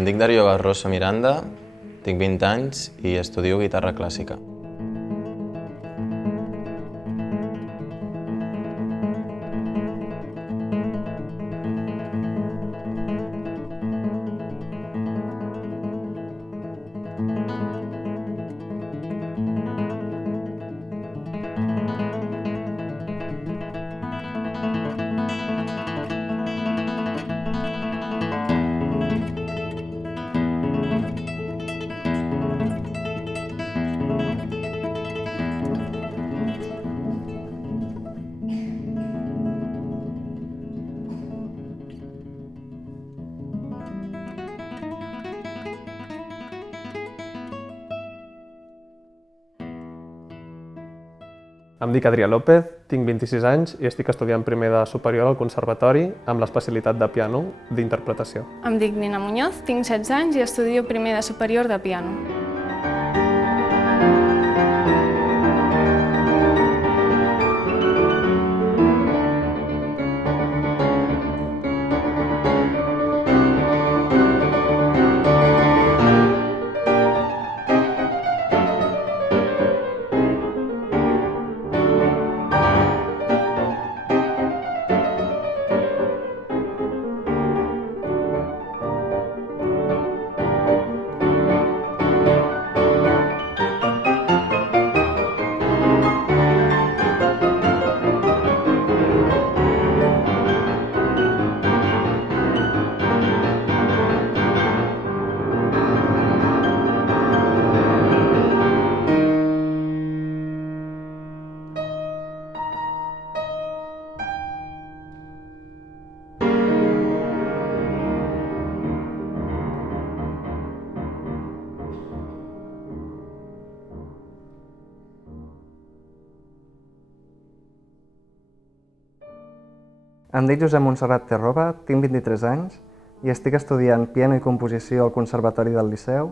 Em dic Darío Barroso Miranda, tinc 20 anys i estudio guitarra clàssica. Em dic Adrià López, tinc 26 anys i estic estudiant primer de superior al Conservatori amb l'especialitat de piano d'interpretació. Em dic Nina Muñoz, tinc 16 anys i estudio primer de superior de piano. Em dic Josep Montserrat Terroba, tinc 23 anys i estic estudiant piano i composició al Conservatori del Liceu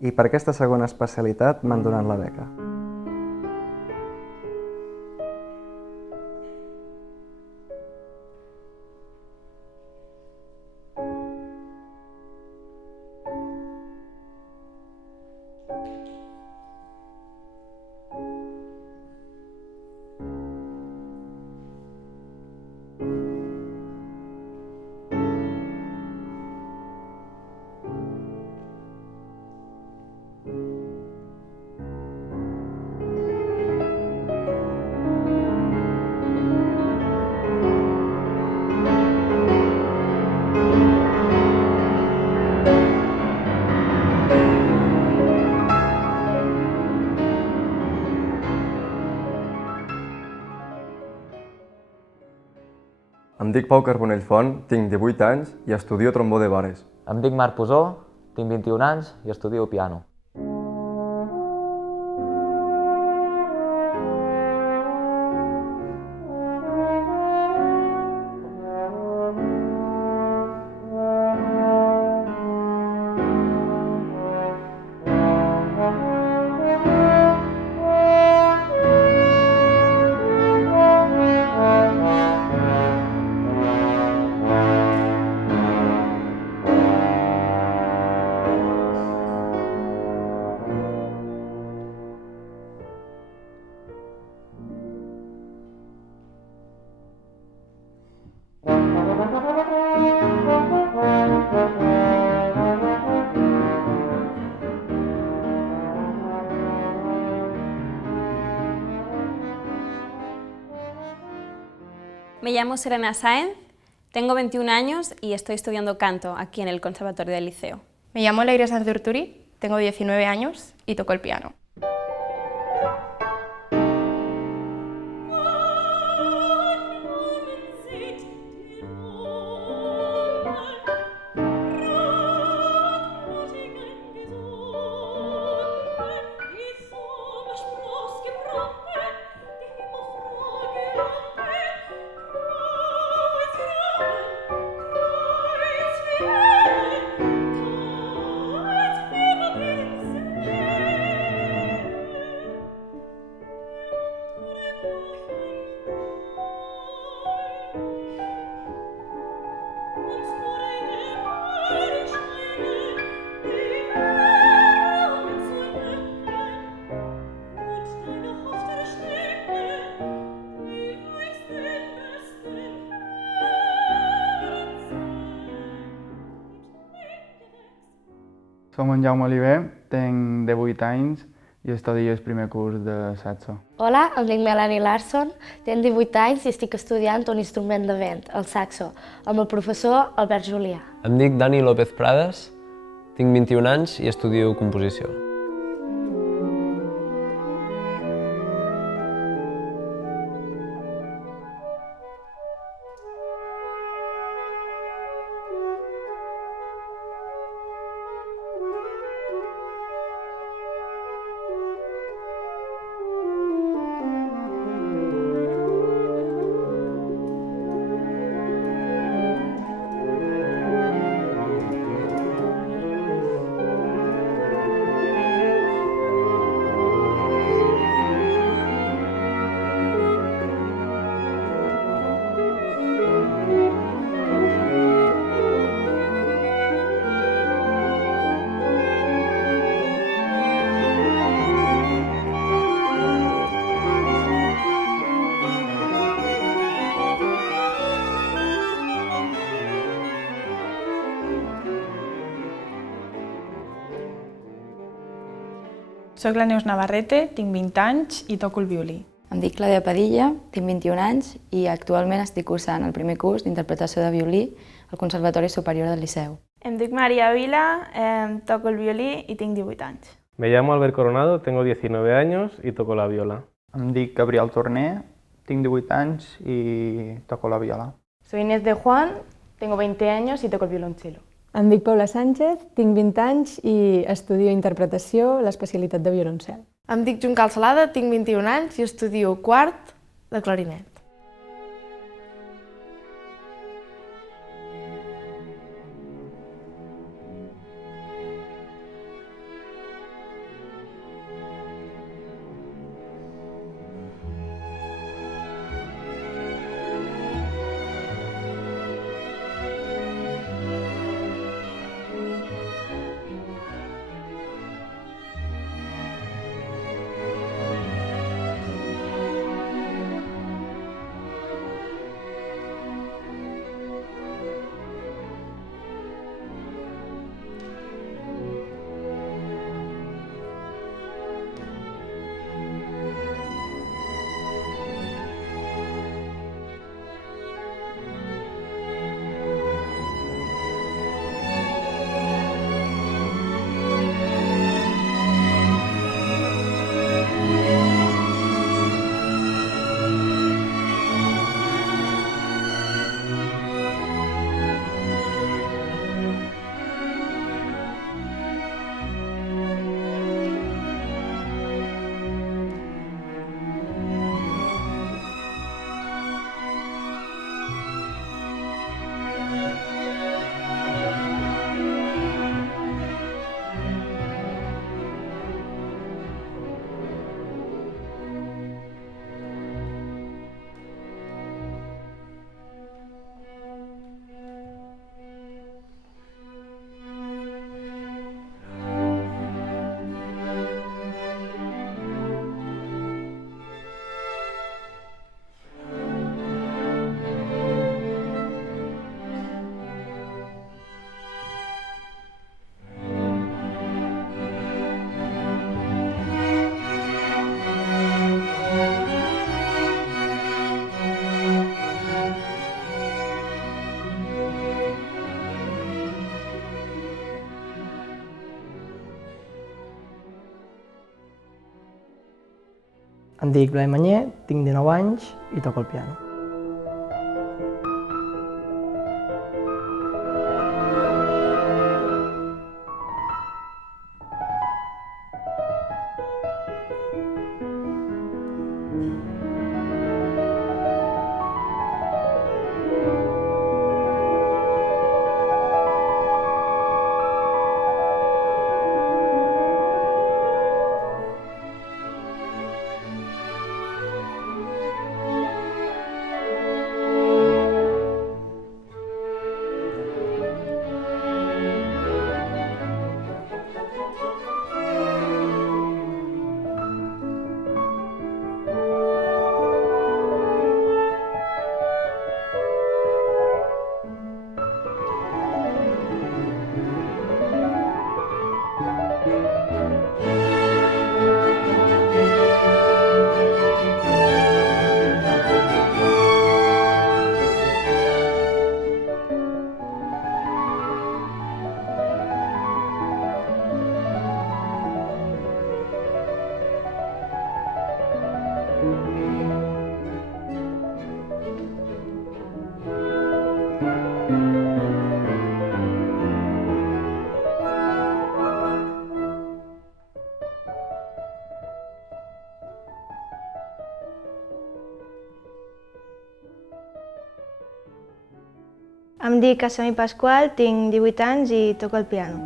i per aquesta segona especialitat m'han donat la beca. Em dic Pau Carbonell Font, tinc 18 anys i estudio trombó de bares. Em dic Marc Posó, tinc 21 anys i estudio piano. Me llamo Serena Sáenz, tengo 21 años y estoy estudiando canto aquí en el Conservatorio del Liceo. Me llamo Leire Sanz de Urturi, tengo 19 años y toco el piano. Som en Jaume Oliver, tinc 18 anys i estudio el primer curs de saxo. Hola, em dic Melanie Larsson, tinc 18 anys i estic estudiant un instrument de vent, el saxo, amb el professor Albert Julià. Em dic Dani López Prades, tinc 21 anys i estudio composició. Soc la Neus Navarrete, tinc 20 anys i toco el violí. Em dic Clàudia Padilla, tinc 21 anys i actualment estic cursant el primer curs d'interpretació de violí al Conservatori Superior del Liceu. Em dic María Vila, toco el violí i tinc 18 anys. Me llamo Albert Coronado, tengo 19 años y toco la viola. Em dic Gabriel Torner, tinc 18 anys i toco la viola. Soy Inés de Juan, tengo 20 años y toco el violonchelo. Em dic Paula Sánchez, tinc 20 anys i estudio interpretació, l'especialitat de violoncel. Em dic Juncal Salada, tinc 21 anys i estudio quart de clarinet. Em dic Blai Manyer, tinc 19 anys i toco el piano. Em dic Assami Pasqual, tinc 18 anys i toco el piano.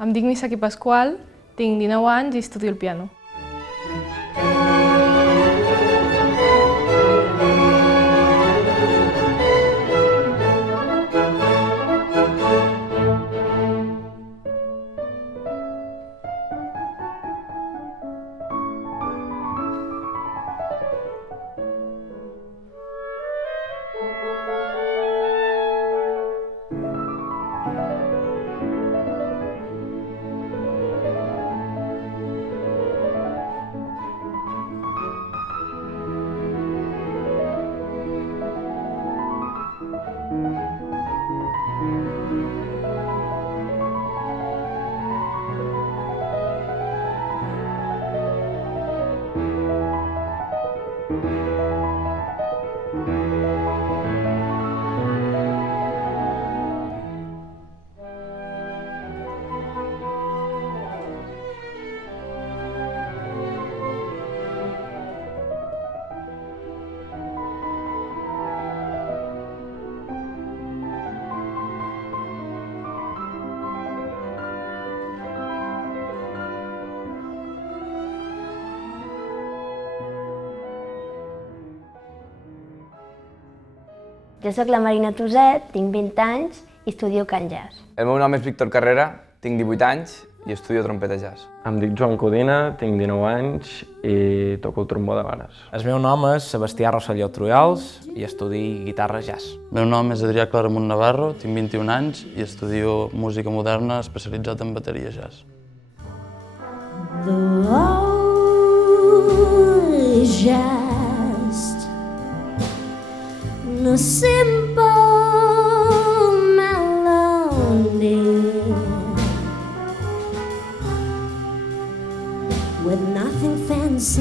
Em dic Misaki Pasqual, tinc 19 anys i estudio el piano. Jo soc la Marina Toset, tinc 20 anys i estudio cant jazz. El meu nom és Víctor Carrera, tinc 18 anys i estudio trompeta jazz. Em dic Joan Codina, tinc 19 anys i toco el trombó de vares. El meu nom és Sebastià Rosselló Trujols i estudio guitarra jazz. El meu nom és Adrià Claramunt Navarro, tinc 21 anys i estudio música moderna especialitzat en bateria jazz. The world is just a simple melody with nothing fancy,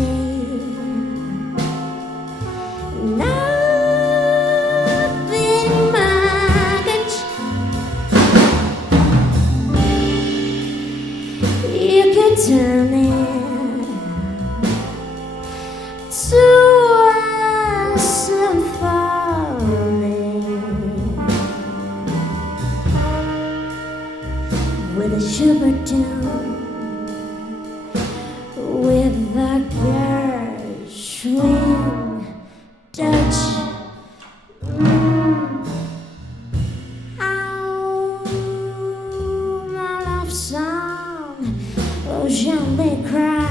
nothing much. You can turn it to a symphony with a super tune, with a Gershwin touch. Oh, my love song, oh, gently cries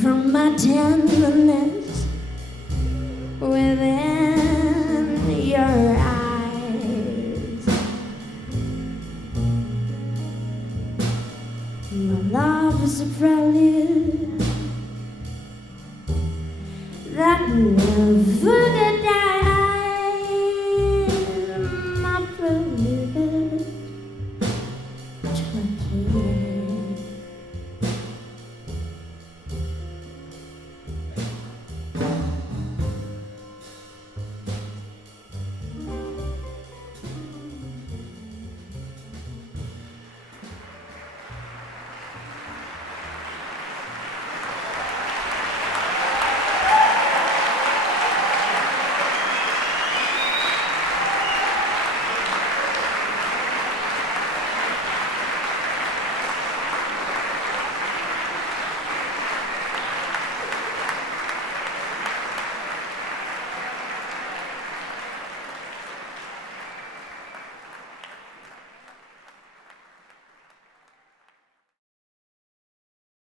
from my tenderness within your eyes. My love is a prelude that never